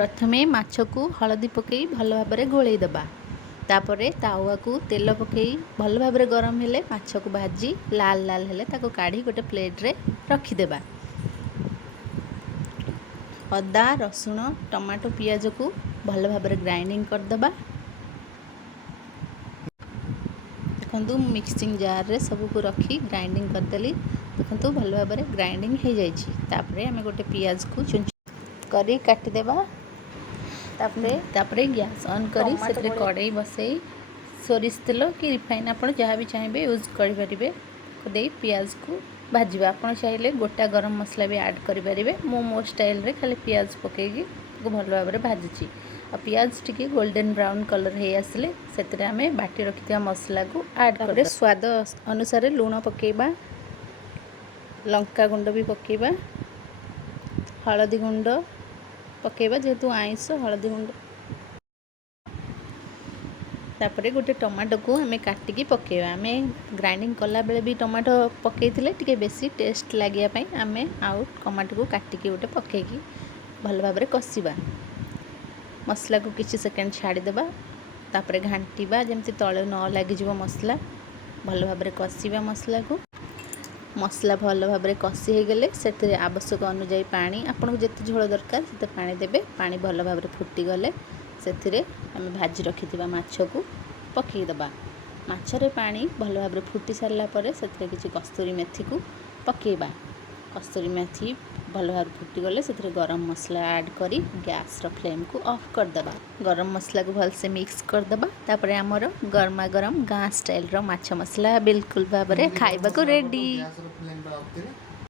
प्रथमे माछ को हलदी पकई भल भाव गोल दबा तापर तावा को तेल पकई भल भाव गरम हेले माछ को भाजी लाल लाल हेले ताको काढ़ी गोटे प्लेट रे रखिदेबा। अदा रसुण टमाटो पियाज को भल भाव ग्राइंडिंग करदबा। देखु मिक्सिंग जार रे सब को रखी ग्राइंडिंग करदेली। देखु भल भाव ग्राइंडिंग हो जाए आम गोटे पियाज को चुन करी काटिदेबा। तापरे गैस ऑन करी से कड़ाई बसई सोरिष तेल कि रिफाइन आप जहाँ भी चाहिए यूज करें दे पियाज को भाजवा। आप चाहिए गोटा गरम मसला भी ऐड करेंगे। मो स्टाइल रे खाली पियाज पकईकी भल भाव भाजी आ पियाज टी गोल्डन ब्राउन कलर हो आसिले से आम बाटी रखि मसला को ऐड कर स्वाद अनुसार लुण पकेबा, लंका गुंड भी पकेबा, हलदी गुंड पकेबा जेहेतु आइंस हलदी गुंड। तापरे गोटे टमाटो को आम काटिकी पकेबा। आम ग्राइंडिंग कला बेले भी टमाटो पकईथिले टिके बेसी टेस्ट लागिया आम आउ टमाटो को काटिकी गोटे पकेकी भल भाव कषिबा। मसला को किछि सेकेंड छाड़ीदेबा। तापरे घांटीबा जेमती तले न लग मसला भल भाव कषिबा। मसला भल भाव कषि हो गले से आवश्यक अनुजाई पानी आपको जिते झोल दरकार से पानी देबे। पानी भल भाव फुटी गले से आम भाजी रखि माछ को पकईदबा। माछरे पानी भल भाव फुटी सारा पर से किसी कस्तूरी मेथी को पकेबा। कस्तूरी मेथी भल भाव फुटी गले से गरम मसला ऐड करी गैस फ्लेम को ऑफ करदबा। गरम मसला को भल से मिक्स करदबा। तापर आमर गरमा गरम गाँ स्टाइल रो माछ मसला बिल्कुल भाव खाइबा को रेडी।